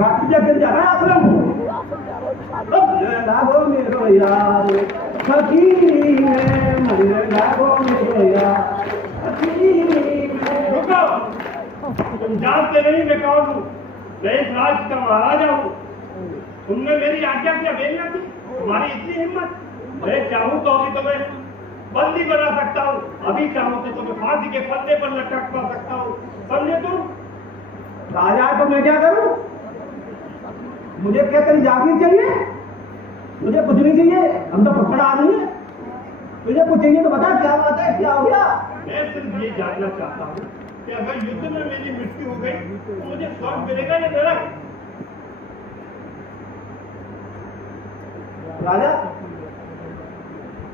जगह जा रहा आश्रम लागो मेरो यार फकीरी में मन लागो मेरो यार फकीरी में। रुको, तुम जानते नहीं मैं कौन हूँ? मैं इस राज्य का महाराजा हूँ। तुमने मेरी आज्ञा क्या बेलना थी? तुम्हारी इतनी हिम्मत? मैं चाहूँ तो अभी तुम्हें बंदी बना सकता हूँ, अभी चाहूँ तो तुम्हें फांसी के फंदे पर लटका सकता हूँ, समझे तुम? राजा तो मैं क्या करूं? मुझे क्या तेरी जागीर चाहिए? मुझे कुछ नहीं चाहिए, हम तो पकड़ आदमी है। तुझे कुछ चाहिए तो बता, क्या बात है, क्या हो गया? मैं सिर्फ ये जानना चाहता हूँ कि अगर युद्ध में मेरी मृत्यु हो गई तो मुझे स्वर्ग मिलेगा या नरक? राजा,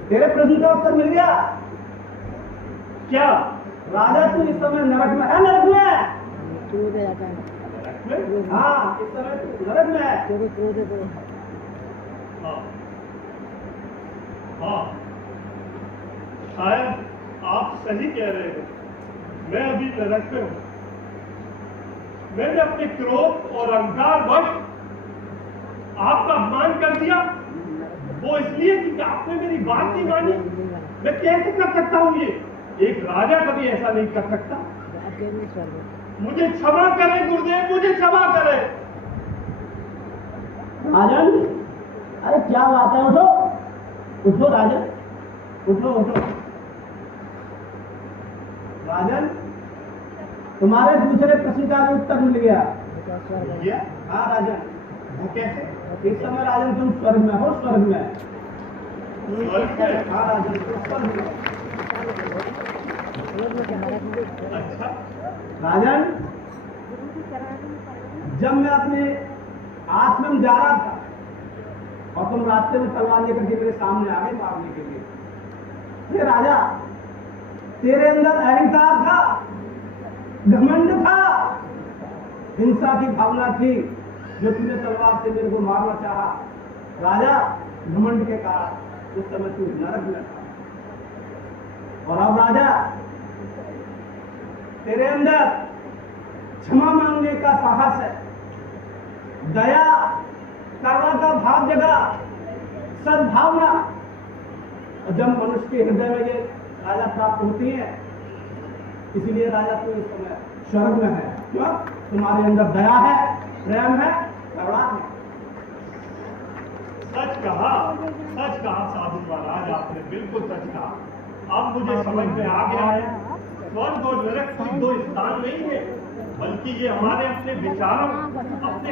तेरे प्रश्न का उत्तर मिल गया। क्या? राजा तू इस समय नरक में है। नरक में है? नरक में? हाँ, इस समय तू नरक में है। हाँ, हाँ, शायद आप सही कह रहे हो। मैं अभी नरक में हूँ। मैंने अपने क्रोध और अहंकार वश आपका अपमान कर दिया, वो इसलिए कि आपने मेरी बात नहीं मानी। मैं कैसे कर सकता हूँ ये? एक राजा कभी ऐसा नहीं कर सकता। मुझे क्षमा करें गुरुदेव, मुझे क्षमा करें। राजन, अरे क्या बात है, उठो उठो राजन, उठो उठो। राजन, तुम्हारे दूसरे प्रश्न का भी उत्तर मिल गया। ये? हाँ राजन, वो कैसे? इस समय राजन तुम स्वर्ग में हो। स्वर्ग में। स्वर्ग में? हाँ राजन, तुम स्वर्ग में। अच्छा, राजन, जब मैं अपने आश्रम जा रहा था और तुम रास्ते में तलवार लेकर के मेरे सामने आ गए मारने के लिए, अरे राजा, तेरे अंदर अहंकार था, घमंड था, हिंसा की भावना थी, जो तुमने तलवार से मेरे को मारना चाहा। राजा, घमंड के कारण उस समय तू नरक में था। और अब राजा, तेरे अंदर क्षमा मांगने का साहस है, दया करने का भाव जगा, सद्भावना। और जब मनुष्य के हृदय में ये राजा प्राप्त होती है, इसीलिए राजा तू इस समय स्वर्ग में है। क्यों? तुम्हारे अंदर दया है, प्रेम है, करुणा है। सच कहा साधु महाराज, आपने बिल्कुल सच कहा। अब मुझे समझ में आ गया है, स्वर्ग और नरक कोई दो स्थान नहीं है, बल्कि ये हमारे अपने विचारों, अपने